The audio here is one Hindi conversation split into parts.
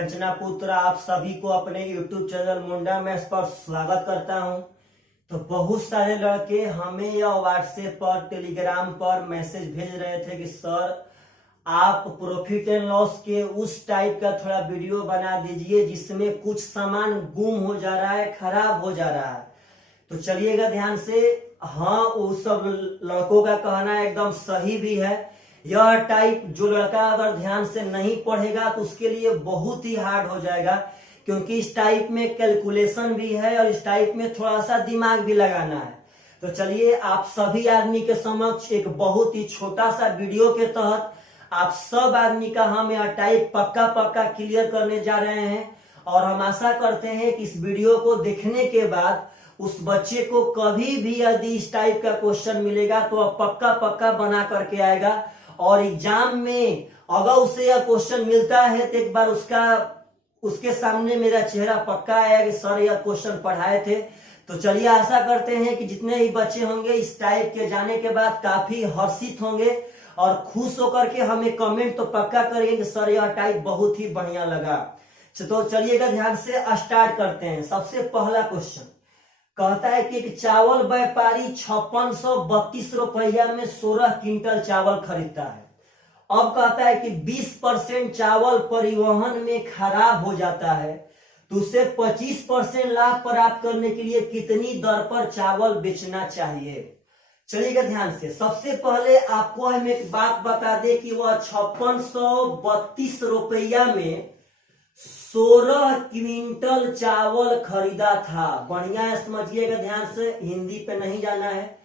कंचना पुत्र आप सभी को अपने YouTube चैनल मुंडा मैथ्स पर स्वागत करता हूं। तो बहुत सारे लड़के हमें या व्हाट्सएप पर टेलीग्राम पर मैसेज भेज रहे थे कि सर आप प्रॉफिट एंड लॉस के उस टाइप का थोड़ा वीडियो बना दीजिए जिसमें कुछ सामान गुम हो जा रहा है, खराब हो जा रहा है। तो चलिएगा ध्यान से। हाँ, वो सब लड़कों का कहना एकदम सही भी है। यह टाइप जो लड़का अगर ध्यान से नहीं पढ़ेगा तो उसके लिए बहुत ही हार्ड हो जाएगा, क्योंकि इस टाइप में कैलकुलेशन भी है और इस टाइप में थोड़ा सा दिमाग भी लगाना है। तो चलिए आप सभी आदमी के समक्ष एक बहुत ही छोटा सा वीडियो के तहत आप सब आदमी का हम यह टाइप पक्का क्लियर करने जा रहे हैं। और हम आशा करते हैं कि इस वीडियो को देखने के बाद उस बच्चे को कभी भी यदि इस टाइप का क्वेश्चन मिलेगा तो वह पक्का बना करके आएगा। और एग्जाम में अगर उसे यह क्वेश्चन मिलता है तो एक बार उसके सामने मेरा चेहरा पक्का आया कि सर यह क्वेश्चन पढ़ाए थे। तो चलिए आशा करते हैं कि जितने ही बच्चे होंगे इस टाइप के जाने के बाद काफी हर्षित होंगे और खुश होकर के हमें कमेंट तो पक्का करेंगे कि सर यह टाइप बहुत ही बढ़िया लगा। तो चलिएगा ध्यान से स्टार्ट करते हैं। सबसे पहला क्वेश्चन कहता है कि एक चावल व्यापारी 5632 रुपया में 16 क्विंटल चावल खरीदता है। अब कहता है कि 20% चावल परिवहन में खराब हो जाता है तो उसे 25% लाभ प्राप्त करने के लिए कितनी दर पर चावल बेचना चाहिए। चलिएगा ध्यान से। सबसे पहले आपको हम एक बात बता दें कि वह 5632 रुपया में 16 क्विंटल चावल खरीदा था। बढ़िया है, समझिएगा ध्यान से, हिंदी पे नहीं जाना है।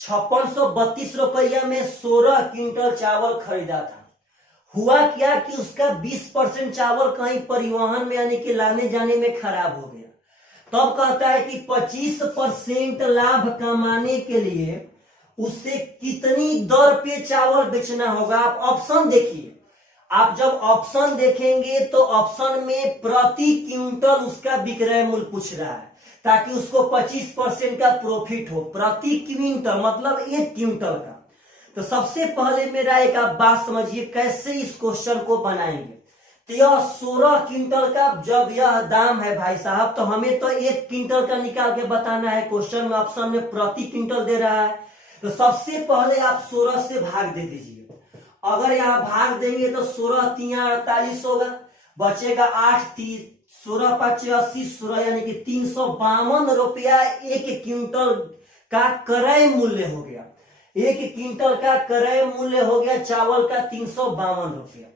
5632 रुपया में 16 क्विंटल चावल खरीदा था। हुआ क्या कि उसका 20% चावल कहीं परिवहन में यानी कि लाने जाने में खराब हो गया। तब कहता है कि 25% लाभ कमाने के लिए उसे कितनी दर पे चावल बेचना होगा। आप ऑप्शन देखिए। आप जब ऑप्शन देखेंगे तो ऑप्शन में प्रति क्विंटल उसका विक्रय मूल्य पूछ रहा है ताकि उसको 25% का प्रॉफिट हो। प्रति क्विंटल मतलब 1 क्विंटल का। तो सबसे पहले मेरा एक आप बात समझिए कैसे इस क्वेश्चन को बनाएंगे। तो यह 16 क्विंटल का जब यह दाम है भाई साहब, तो हमें तो 1 क्विंटल का निकाल के बताना है। क्वेश्चन में ऑप्शन में प्रति क्विंटल दे रहा है। तो सबसे पहले आप 16 से भाग दे दीजिए। अगर यहाँ भाग देंगे तो 16 3 48 होगा, बचेगा 8 16 5 80 16 यानी कि 352 रुपया 1 क्विंटल का क्रय मूल्य हो गया। 1 क्विंटल का क्रय मूल्य हो गया चावल का 352 रुपया।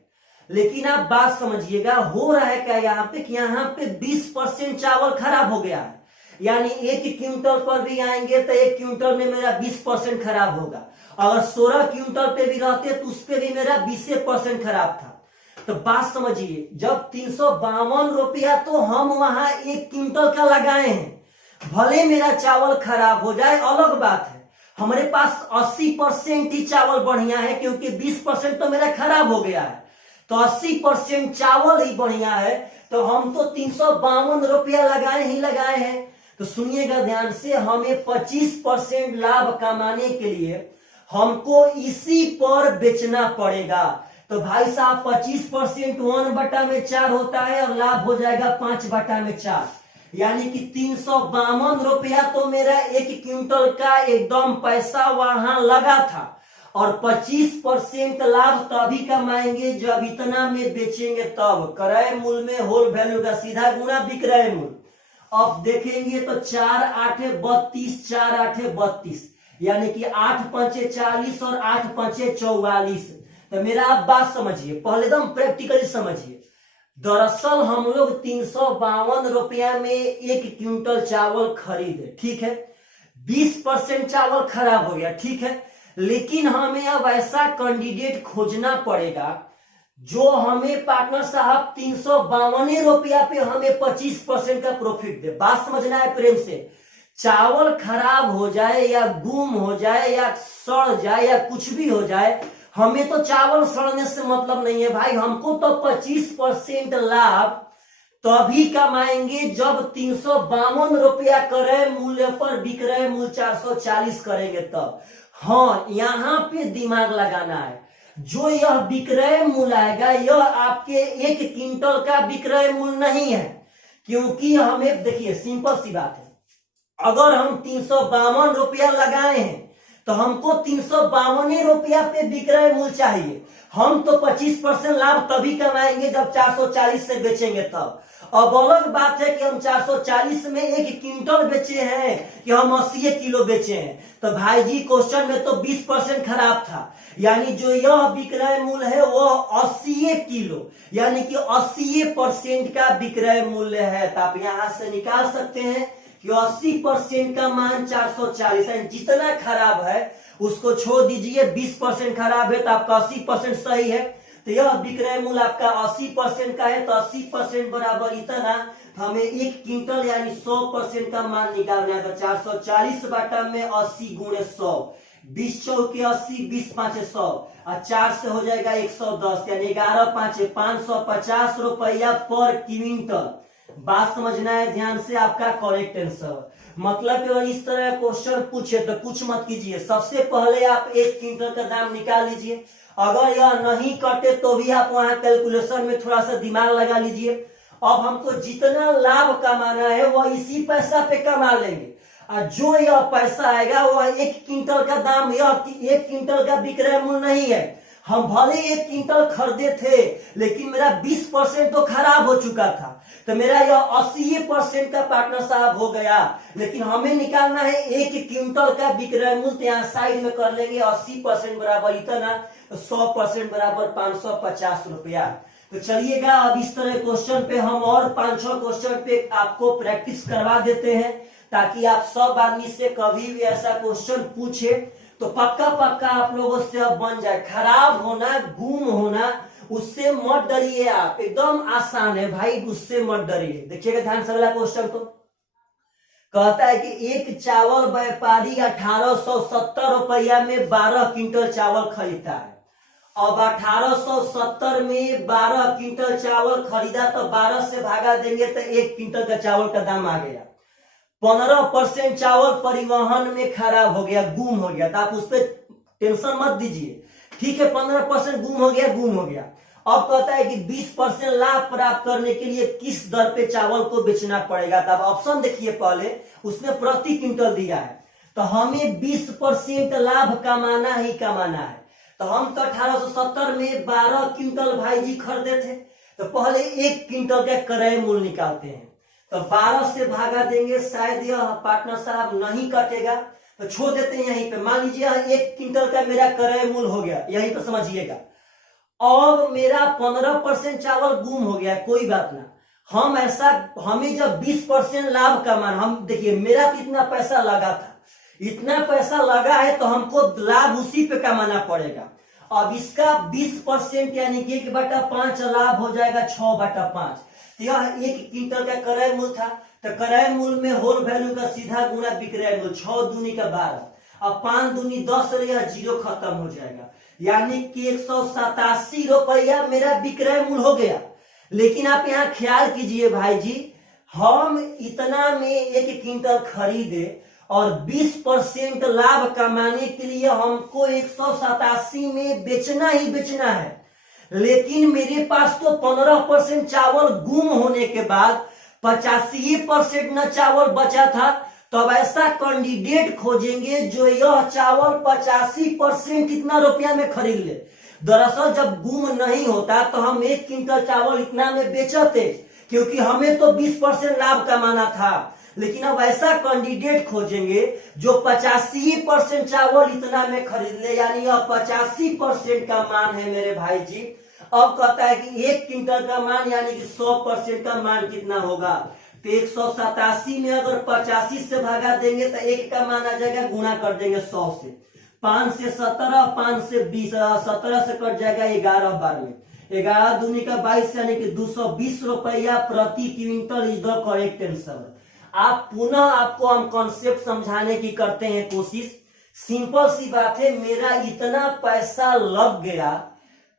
लेकिन आप बात समझिएगा, हो रहा है क्या यहाँ पे कि यहाँ पे 20% चावल खराब हो गया है। यानी 1 क्विंटल पर भी आएंगे तो 1 क्विंटल में मेरा 20% खराब होगा। अगर 16 क्विंटल पे भी रहते तो उस पे भी मेरा 20% खराब था। तो बात समझिए, जब 352 रुपया तो हम वहां 1 क्विंटल का लगाए हैं। भले मेरा चावल खराब हो जाए अलग बात है, हमारे पास 80% ही चावल बढ़िया है क्योंकि 20% तो मेरा खराब हो गया है। तो 80% चावल ही बढ़िया है तो हम तो 352 रुपया लगाए हैं। तो सुनिएगा ध्यान से, हमें 25% लाभ कमाने के लिए हमको इसी पर बेचना पड़ेगा। तो भाई साहब 25% 1/4 होता है और लाभ हो जाएगा 5/4, यानी कि 352 रुपया तो मेरा 1 क्विंटल का एकदम पैसा वहां लगा था। और 25% लाभ तभी कमाएंगे जब इतना में बेचेंगे तब। क्रय मूल्य में होल वैल्यू का सीधा गुणा विक्रय मूल्य। अब देखेंगे तो 4 8 32 4 8 32 यानी कि 8 5 40 और 8 5 44। तो मेरा आप बात समझिए, पहले एकदम प्रैक्टिकली समझिए। दरअसल हम लोग 352 रुपया में 1 क्विंटल चावल खरीदे, ठीक है। 20% चावल खराब हो गया, ठीक है। लेकिन हमें अब ऐसा कैंडिडेट खोजना पड़ेगा जो हमें पार्टनर साहब 352 रुपया पे हमें 25% का प्रॉफिट दे। बात समझना है प्रेम से। चावल खराब हो जाए या गुम हो जाए या सड़ जाए या कुछ भी हो जाए, हमें तो चावल सड़ने से मतलब नहीं है भाई। हमको तो 25% लाभ तभी कमाएंगे जब 352 रुपया क्रय मूल्य पर विक्रय मूल्य 440 करेंगे तब। हाँ, यहाँ पे दिमाग लगाना है। जो यह विक्रय मूल्य आएगा यह आपके 1 क्विंटल का विक्रय मूल्य नहीं है, क्योंकि हमें देखिए सिंपल सी बात है, अगर हम 352 रुपया लगाए हैं तो हमको 352 रुपया पे विक्रय मूल्य चाहिए। हम तो 25% लाभ तभी कमाएंगे जब 440 से बेचेंगे तब। अब अलग बात है कि हम 440 में 1 क्विंटल बेचे हैं कि हम 80 किलो बेचे हैं। तो भाई जी क्वेश्चन में तो 20% खराब था, यानी जो यह विक्रय मूल्य है वह 80 किलो यानी कि 80% का विक्रय मूल्य है। तो आप यहां से निकाल सकते हैं कि 80% का मान 440 है। जितना खराब है उसको छोड़ दीजिए, 20% खराब है तो आपका 80% सही है। तो यह विक्रय मूल्य आपका 80% का है, तो 80% बराबर इतना, तो हमें 1 क्विंटल यानी 100% का मान निकालना है। तो 440 बाटा में 80 गुणे 100, 20 चौके 80, 20 पांचे 100 और 4 से हो जाएगा 110 यानी 11 पांचे 550 रुपया पर क्विंटल। बात समझना है ध्यान से, आपका करेक्ट आंसर। मतलब कि अगर इस तरह क्वेश्चन पूछे तो कुछ मत कीजिए, सबसे पहले आप 1 क्विंटल का दाम निकाल लीजिए। अगर यह नहीं कटे तो भी आप वहां कैलकुलेशन में थोड़ा सा दिमाग लगा लीजिए। अब हमको जितना लाभ कमाना है वह इसी पैसा पे कमा लेंगे, और जो यह पैसा आएगा वह 1 क्विंटल का दाम, यह 1 क्विंटल का विक्रय मूल्य नहीं है। हम भले 1 क्विंटल खरीदे थे लेकिन मेरा 20% तो खराब हो चुका था, तो मेरा यह 80% का पार्टनर साहब हो गया। लेकिन हमें निकालना है 1 क्विंटल का विक्रय मूल्य, यहाँ साइड में कर लेंगे 80% बराबर इतना, 100% बराबर 550 रुपया। तो चलिएगा अब इस तरह क्वेश्चन पे हम और 5-6 क्वेश्चन पे आपको प्रैक्टिस करवा देते हैं, ताकि आप सब आदमी से कभी भी ऐसा क्वेश्चन पूछे तो पक्का पक्का आप लोगों से अब बन जाए। खराब होना, गुम होना, उससे मत डरिए आप, एकदम आसान है भाई, उससे मत डरिए। देखिएगा ध्यान से अगला क्वेश्चन को कहता है कि एक चावल व्यापारी 1870 रुपया में 12 क्विंटल चावल खरीदता है। अब 1870 में 12 क्विंटल चावल खरीदा तो 12 से भागा देंगे तो 1 क्विंटल का चावल का दाम आ गया। 15% चावल परिवहन में खराब हो गया, गुम हो गया, तो आप उस पर टेंशन मत दीजिए, ठीक है। 15% गुम हो गया, गुम हो गया। अब कहता है कि 20% लाभ प्राप्त करने के लिए किस दर पे चावल को बेचना पड़ेगा। तब ऑप्शन देखिए, पहले उसमें प्रति क्विंटल दिया है, तो हमें 20% लाभ कमाना ही कमाना है। तो हम तो 1870 में 12 क्विंटल भाई जी खरीदे थे, तो पहले 1 क्विंटल का क्रय मूल्य निकालते हैं। तो 12 से भागा देंगे, शायद यह पार्टनर साहब नहीं कटेगा तो छोड़ देते हैं यहीं पे। मान लीजिए 1 क्विंटल का मेरा क्रय मूल्य हो गया, यहीं पे समझिएगा। और मेरा 15% चावल गुम हो गया, कोई बात ना, हम ऐसा, हमें जब 20% लाभ कमाना, हम देखिए मेरा तो इतना पैसा लगा था, इतना पैसा लगा है तो हमको लाभ उसी पे कमाना पड़ेगा। अब इसका 20% यानी कि 1/5 लाभ हो जाएगा 6/5। यह 1 क्विंटल का क्रय मूल्य था, तो क्रय मूल्य में होल वैल्यू का सीधा गुना विक्रय मूल्य, 6 दूनी का 12, अब 5 दूनी 10 और यह 0 खत्म हो जाएगा, यानी कि 187 रुपया मेरा विक्रय मूल्य हो गया। लेकिन आप यहाँ ख्याल कीजिए भाई जी, हम इतना में 1 क्विंटल खरीदे और 20% लाभ कमाने के लिए हमको 187 में बेचना ही बेचना है। लेकिन मेरे पास तो 15% चावल गुम होने के बाद 85% न चावल बचा था। तो अब ऐसा कैंडिडेट खोजेंगे जो यह चावल 85% कितना रुपया में खरीद ले। दरअसल जब गुम नहीं होता तो हम 1 क्विंटल चावल इतना में बेचते, क्योंकि हमें तो 20% लाभ कमाना था। लेकिन अब ऐसा कैंडिडेट खोजेंगे जो 85% चावल इतना में खरीद ले, यानी यह 85% का मान है मेरे भाई जी। अब कहता है कि 1 क्विंटल का मान यानी कि 100% का मान कितना होगा। तो 187 में अगर 85 से भागा देंगे तो 1 का मान आ जाएगा, गुणा कर देंगे 100 से, 5 से 17, 5 से 20, 17 से कट जाएगा 11 बार में, 11 दूनी का 22 यानी कि 220 रुपया प्रति quintal is the correct answer. आप पुनः आपको हम कॉन्सेप्ट समझाने की करते हैं कोशिश। सिंपल सी बात है, मेरा इतना पैसा लग गया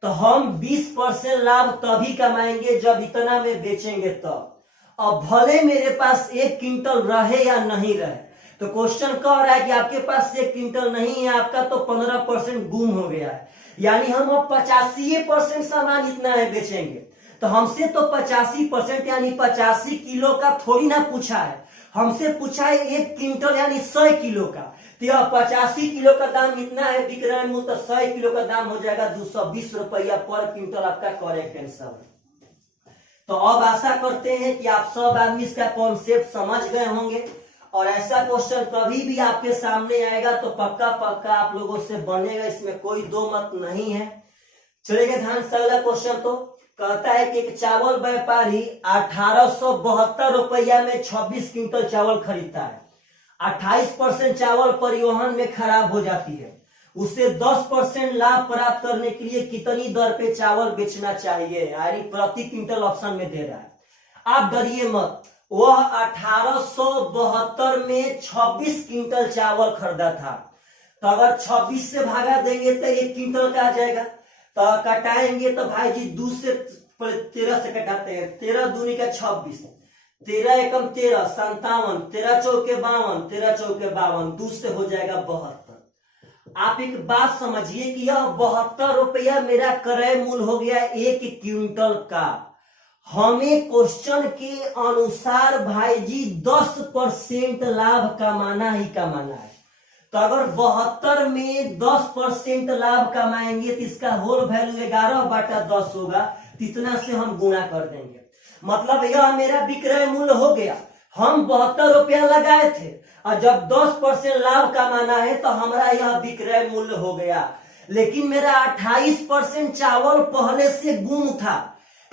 तो हम 20% लाभ तभी कमाएंगे जब इतना में बेचेंगे तब। अब भले मेरे पास 1 क्विंटल रहे या नहीं रहे, तो क्वेश्चन कह रहा है कि आपके पास 1 क्विंटल नहीं है, आपका तो 15% गुम हो गया है, यानी हम अब 85% सामान इतना है बेचेंगे। तो हमसे तो 85% यानी 85 किलो का थोड़ी ना पूछा है, हमसे पूछा है 1 क्विंटल यानी 100 किलो का। तो यह 85 किलो का दाम इतना है विक्रय मूल्य, तो 100 किलो का दाम हो जाएगा 220 रुपया पर क्विंटल। आपका करेक्ट आंसर है। तो अब आशा करते हैं कि आप सब आदमी इसका कॉन्सेप्ट समझ गए होंगे, और ऐसा क्वेश्चन कभी भी आपके सामने आएगा तो पक्का पक्का आप लोगों से बनेगा, इसमें कोई दो मत नहीं है। चलेगा ध्यान से अगला क्वेश्चन। तो कहता है कि एक चावल व्यापारी 1872 रुपया में 26 क्विंटल चावल खरीदता है। 28% चावल परिवहन में खराब हो जाती है, उसे 10% लाभ प्राप्त करने के लिए कितनी दर पे चावल बेचना चाहिए, यानी प्रति क्विंटल ऑप्शन में दे रहा है। आप डरिए मत, वह 1872 में 26 क्विंटल चावल खरीदा था, तो अगर 26 से भागा देंगे तो 1 क्विंटल का आ जाएगा। तो कटाएंगे तो भाई जी 2 से 13 से कटाते हैं, 13 दूनी का 26, 13 एकम 13, 57, 13 चौके 52, 13 चौके 52, 2 से हो जाएगा 72। आप एक बात समझिए कि यह 72 रुपया मेरा क्रय मूल्य हो गया 1 क्विंटल का। हमें क्वेश्चन के अनुसार भाई जी 10% लाभ कमाना ही कमाना है। तो अगर 72 में 10% लाभ कमाएंगे तो इसका होल वैल्यू 11/10 होगा, तो इतना से हम गुणा कर देंगे। मतलब यह मेरा विक्रय मूल्य हो गया। हम 72 रुपया लगाए थे और जब 10% लाभ कमाना है तो हमारा यह विक्रय मूल्य हो गया। लेकिन मेरा 28% चावल पहले से गुम था,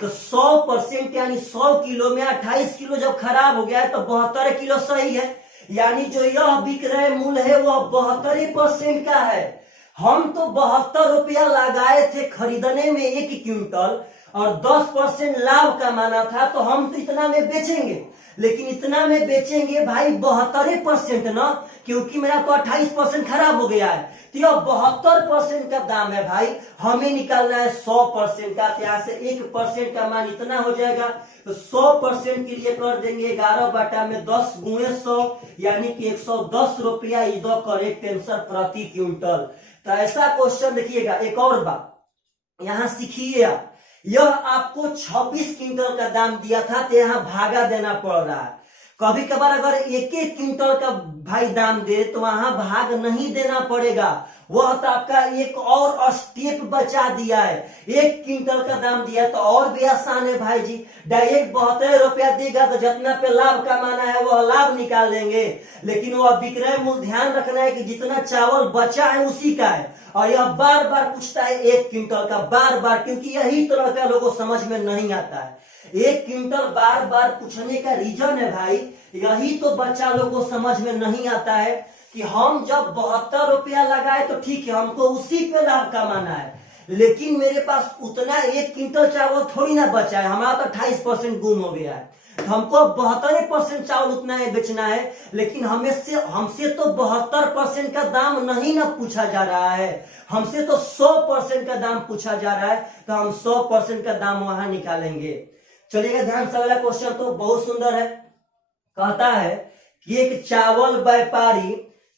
तो 100% यानी 100 किलो में 28 किलो जब खराब हो गया है तो 72 किलो सही है, यानी जो यह विक्रय मूल्य है वह 72% का है। हम तो 72 रुपया लगाए थे खरीदने में 1 क्विंटल और 10% लाभ कमाना था, तो हम तो इतना में बेचेंगे। लेकिन इतना में बेचेंगे भाई 72% ना, क्योंकि मेरा तो 28% खराब हो गया है। तो यह 72% का दाम है भाई, हमें निकालना है 100% का। यहाँ से 1% का मान इतना हो जाएगा, तो 100% के लिए कर देंगे 11/10 गुणे 100, यानी कि 110 रुपया इज द करेक्ट आंसर प्रति क्विंटल। तो ऐसा क्वेश्चन देखिएगा। एक और बात यहाँ सीखिए आप, यह आपको 26 क्विंटल का दाम दिया था तो यहाँ भागा देना पड़ रहा है। कभी कभार अगर 1 क्विंटल का भाई दाम दे तो वहां भाग नहीं देना पड़ेगा, वह तो आपका एक और स्टेप बचा दिया है। 1 क्विंटल का दाम दिया तो और भी आसान है भाई जी, डायरेक्ट 72 रुपया देगा तो जितना पे लाभ कमाना है वह लाभ निकाल लेंगे। लेकिन वह विक्रय मूल्य ध्यान रखना है कि जितना चावल बचा है उसी का है। और यह बार बार पूछता है 1 क्विंटल का, बार बार, क्योंकि यही तरह का लोगों को समझ में नहीं आता है। 1 क्विंटल बार बार पूछने का रीजन है भाई, यही तो बच्चा लोगों को समझ में नहीं आता है कि हम जब 72 रुपया लगाए तो ठीक है, हमको उसी पे लाभ कमाना है, लेकिन मेरे पास उतना 1 क्विंटल चावल थोड़ी ना बचा है, हमारा तो 28% गुम हो गया है। तो हमको 72% चावल उतना ही बेचना है, लेकिन हमसे तो 72% का दाम नहीं ना पूछा जा रहा है, हमसे तो 100% का दाम पूछा जा रहा है। तो हम 100% का दाम वहां निकालेंगे। चलिएगा ध्यान से, अगला क्वेश्चन तो बहुत सुंदर है। कहता है कि एक चावल व्यापारी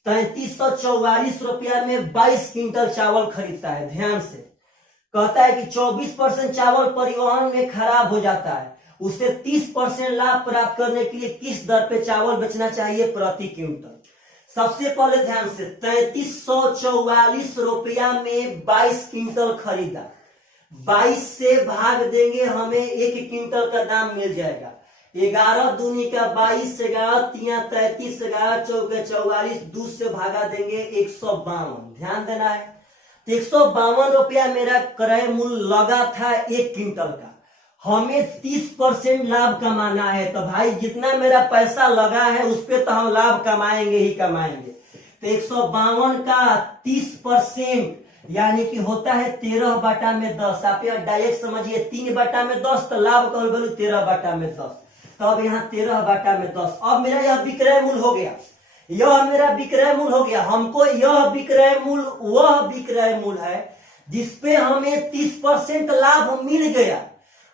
3344 रुपया में 22 क्विंटल चावल खरीदता है। ध्यान से कहता है कि 24% चावल परिवहन में खराब हो जाता है, उसे 30% लाभ प्राप्त करने के लिए किस दर पे चावल बेचना चाहिए प्रति क्विंटल। सबसे पहले ध्यान से 3344 रुपया में 22 क्विंटल खरीदा, 22 से भाग देंगे हमें 1 क्विंटल का दाम मिल जाएगा। 11 दूनी का 22, 11 तिया 33, 11 चौके 44, 2 से भागा देंगे 152। ध्यान देना है, 152 रुपया मेरा क्रय मूल्य लगा था 1 क्विंटल का, हमें 30% लाभ कमाना है। तो भाई जितना मेरा पैसा लगा है उस पे तो हम लाभ कमाएंगे ही कमाएंगे। तो 152 का 30% यानी कि होता है 13/10। आप यहाँ डायरेक्ट समझिए 3/10, तो लाभ का वैल्यू 13/10। तो अब यहाँ 13/10। अब मेरा यह विक्रय मूल्य हो गया, यह मेरा विक्रय मूल्य हो गया। हमको यह विक्रय मूल्य वह विक्रय मूल्य है जिसपे हमें 30% लाभ मिल गया,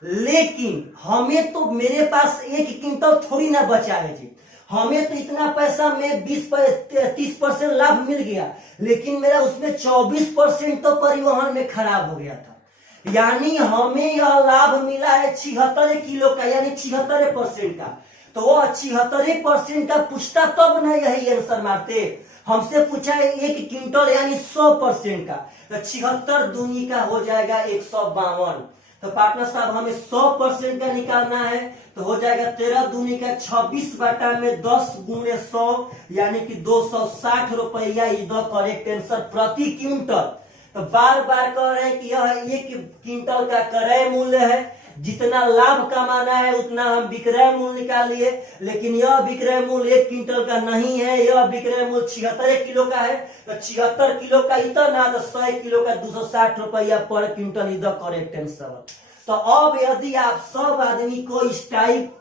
लेकिन हमें तो मेरे पास 1 क्विंटल थोड़ी ना बचा है जी, हमें तो इतना पैसा में 30% लाभ मिल गया, लेकिन मेरा उसमें 24% तो परिवहन में खराब हो गया था। यानी हमें यह लाभ मिला है 76 किलो का, यानी 76% का। तो वो 76% का पूछता तब नहीं यही आंसर मारते। हमसे पूछा है 1 क्विंटल यानी 100% का, तो 76 दूनी का हो जाएगा 152। तो पार्टनर साहब हमें 100% का निकालना है, तो हो जाएगा 13 दूनी का 26 बटा में 10 गुणे 100, यानी कि 260 रुपया इज द करेक्ट आंसर प्रति क्विंटल। तो बार बार कह रहे हैं कि यह 1 क्विंटल का क्रय मूल्य है, जितना लाभ कमाना है उतना हम विक्रय मूल्य निकाल लिए, लेकिन यह विक्रय मूल्य 1 क्विंटल का नहीं है, यह विक्रय मूल्य 76 किलो का है। तो 76 किलो का इतना, तो 100 किलो का 260 रुपया पर quintal is the correct answer. तो अब यदि आप सब आदमी को इस टाइप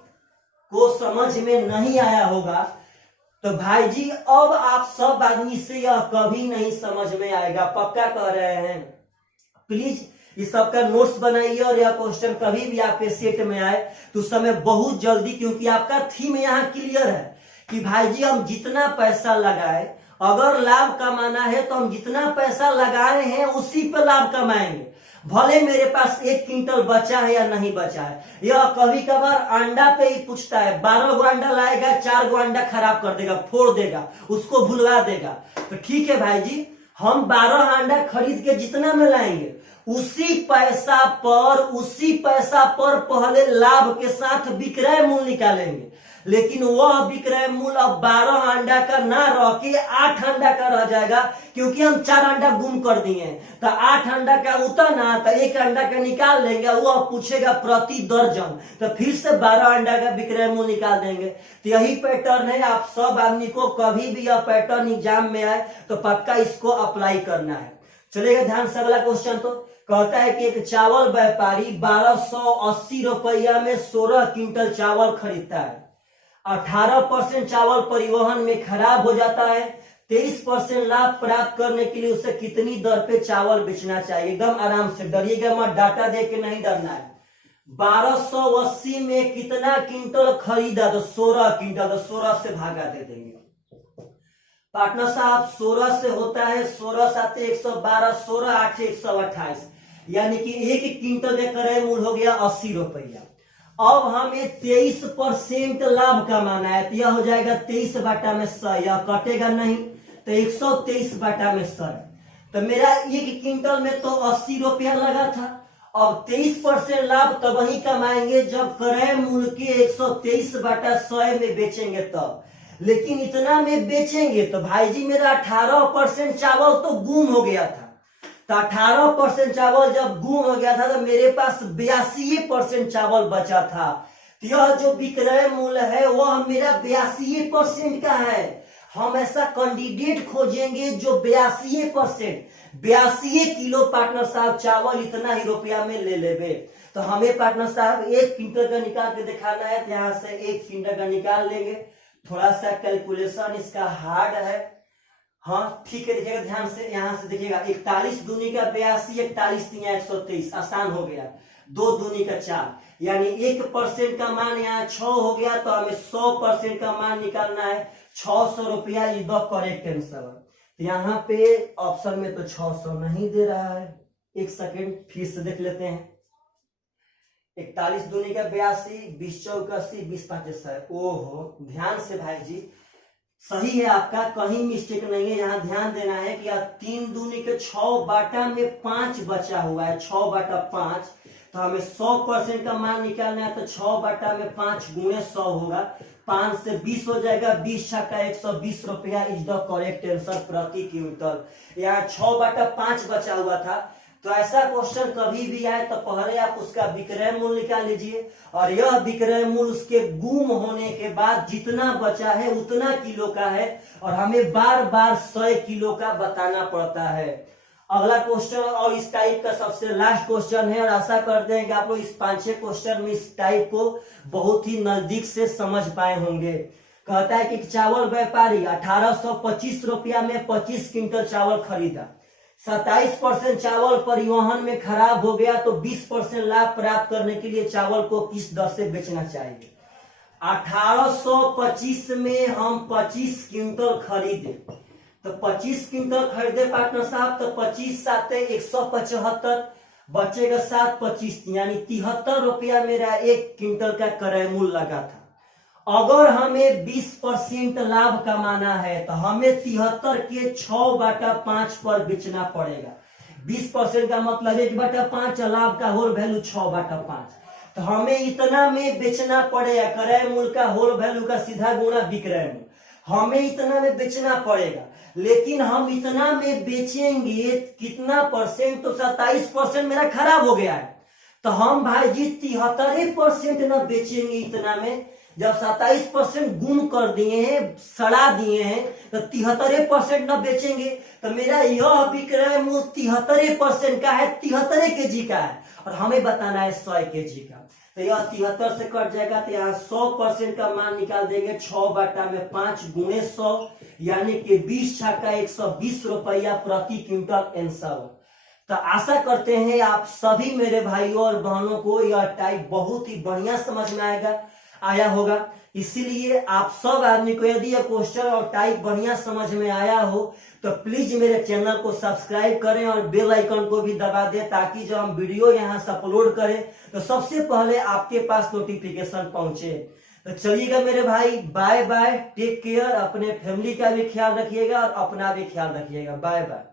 को समझ में नहीं आया होगा, तो भाई जी अब आप सब आदमी से यह कभी नहीं समझ में आएगा, पक्का कह रहे हैं। प्लीज इस सबका नोट्स बनाइए, और यह क्वेश्चन कभी भी आपके सेट में आए तो उस समय बहुत जल्दी, क्योंकि आपका थीम यहाँ क्लियर है कि भाई जी हम जितना पैसा लगाए, अगर लाभ कमाना है तो हम जितना पैसा लगाए हैं उसी पे लाभ कमाएंगे, भले मेरे पास 1 क्विंटल बचा है या नहीं बचा है। यह कभी कभार अंडा पे ही पूछता है, 12 गो अंडा लाएगा, 4 गो अंडा खराब कर देगा, फोड़ देगा, उसको भुलवा देगा। तो ठीक है भाई जी, हम 12 अंडा खरीद के जितना में लाएंगे उसी पैसा पर पहले लाभ के साथ विक्रय मूल्य निकालेंगे, लेकिन वह विक्रय मूल्य अब 12 अंडा का ना रह के 8 अंडा का रह जाएगा, क्योंकि हम 4 अंडा गुम कर दिए। तो 8 अंडा का उतना, तो 1 अंडा का निकाल लेंगे, वह पूछेगा प्रति दर्जन, तो फिर से 12 अंडा का विक्रय मूल्य निकाल देंगे। तो यही पैटर्न है, आप सब आदमी को कभी भी यह पैटर्न एग्जाम में आए तो पक्का इसको अप्लाई करना है। चलेगा ध्यान से अगला क्वेश्चन। तो कहता है कि एक चावल व्यापारी 1280 रुपया में 16 क्विंटल चावल खरीदता है, 18% चावल परिवहन में खराब हो जाता है, 23% लाभ प्राप्त करने के लिए उसे कितनी दर पे चावल बेचना चाहिए। एकदम आराम से, डरिएगा मत, डाटा दे के नहीं डरना है। 1280 में कितना क्विंटल खरीदा, तो 16 क्विंटल, तो 16 से भागा दे देंगे। पार्टनर साहब 16 से होता है 16 7 112, 16 8 128, यानी कि 1 क्विंटल का क्रय मूल्य हो गया 80 रुपया। अब हमें 23% लाभ कमाना है, तो यह हो जाएगा 23 बटा में 100, यह कटेगा नहीं, तो 123 बटा में 100। तो मेरा 1 क्विंटल में तो 80 रुपया लगा था। अब 23% लाभ तब ही कमाएंगे जब क्रय मूल्य के 123 बटा 100 में बेचेंगे तब, लेकिन इतना में बेचेंगे तो भाई जी मेरा 18% चावल तो गुम हो गया था। तो 18% चावल जब गुम हो गया था तो मेरे पास 82% चावल बचा था। तो यह जो विक्रय मूल्य है वह मेरा 82% का है। हम ऐसा कैंडिडेट खोजेंगे जो 82 किलो पार्टनर साहब चावल इतना ही रुपया में ले लेवे। तो हमें पार्टनर साहब 1 क्विंटल का निकाल के दिखाना है, तो यहाँ से 1 क्विंटल का निकाल लेंगे। थोड़ा सा कैलकुलेशन इसका हार्ड है, हाँ ठीक है, देखिएगा ध्यान से, यहाँ से देखिएगा 41 दूनी का 82, 41 तिया 123, आसान हो गया। 2 दूनी का 4, यानी 1% का मान यहाँ 6 हो गया, तो हमें 100% का मान निकालना है। 600 रुपया इज द करेक्ट आंसर। यहाँ पे ऑप्शन में तो 600 नहीं दे रहा है, 1 सेकेंड फिर से देख लेते हैं। 41 दूनी का 82, 20 चौक 80, 20 5 100। ओहो, ध्यान से भाई जी, सही है आपका, कहीं मिस्टेक नहीं है। यहाँ ध्यान देना है कि 3 दूनी के 6 बाटा में 5 बचा हुआ है, 6 बटा 5। तो हमें 100% का मान निकालना है, तो 6 बटा में 5 गुणे 100 होगा, 5 से 20 हो जाएगा, 20 छक्का 120 रुपया इज द करेक्ट आंसर प्रति क्विंटल। यहाँ 6 बटा 5 बचा हुआ था। तो ऐसा क्वेश्चन कभी भी आए तो पहले आप उसका विक्रय मूल्य निकाल लीजिए, और यह विक्रय मूल्य उसके गुम होने के बाद जितना बचा है उतना किलो का है, और हमें बार बार 100 किलो का बताना पड़ता है। अगला क्वेश्चन और इस टाइप का सबसे लास्ट क्वेश्चन है, और आशा करते हैं कि आप लोग इस 5-6 क्वेश्चन में इस टाइप को बहुत ही नजदीक से समझ पाए होंगे। कहता है कि चावल व्यापारी 1825 रुपया में 25 क्विंटल चावल खरीदा, 27% चावल परिवहन में खराब हो गया, तो 20% लाभ प्राप्त करने के लिए चावल को किस दर से बेचना चाहिए। 1825 में हम 25 क्विंटल खरीदे, तो 25 क्विंटल खरीदे पार्टनर साहब, तो 25 साते 175, बचेगा 7 25, यानी 73 रुपया मेरा 1 क्विंटल का क्रय मूल्य लगा था। अगर हमें 20% लाभ कमाना है तो हमें 73 के 6/5 पर बेचना पड़ेगा। 20% का मतलब 1/5, लाभ का होल वैल्यू 6/5, तो हमें इतना में बेचना पड़ेगा। क्रय मूल्य का होल वैल्यू का सीधा गुणा विक्रय मूल्य, हमें इतना में बेचना पड़ेगा। लेकिन हम इतना में बेचेंगे कितना परसेंट, तो 27% मेरा खराब हो गया है। तो हम भाई जी 73% न बेचेंगे इतना में। जब 27% गुण कर दिए हैं, सड़ा दिए हैं, तो 73% न बेचेंगे, तो मेरा यह विक्रय मूल्य 73% का है, 73 केजी का है, और हमें बताना है 100 केजी का। तो यह 73 से कट जाएगा, तो यहाँ 100% का मान निकाल देंगे। 6/5 गुणे 100, यानी कि 20 छक्का 120 रुपया प्रति क्विंटल आंसर। तो आशा करते हैं आप सभी मेरे भाइयों और बहनों को यह टाइप बहुत ही बढ़िया समझ में आया होगा। इसीलिए आप सब आदमी को यदि यह क्वेश्चन और टाइप बढ़िया समझ में आया हो तो प्लीज मेरे चैनल को सब्सक्राइब करें और बेल आइकन को भी दबा दें, ताकि जब हम वीडियो यहाँ से अपलोड करें तो सबसे पहले आपके पास नोटिफिकेशन पहुंचे। तो चलिएगा मेरे भाई, बाय बाय, टेक केयर, अपने फैमिली का भी ख्याल रखिएगा और अपना भी ख्याल रखिएगा। Bye bye.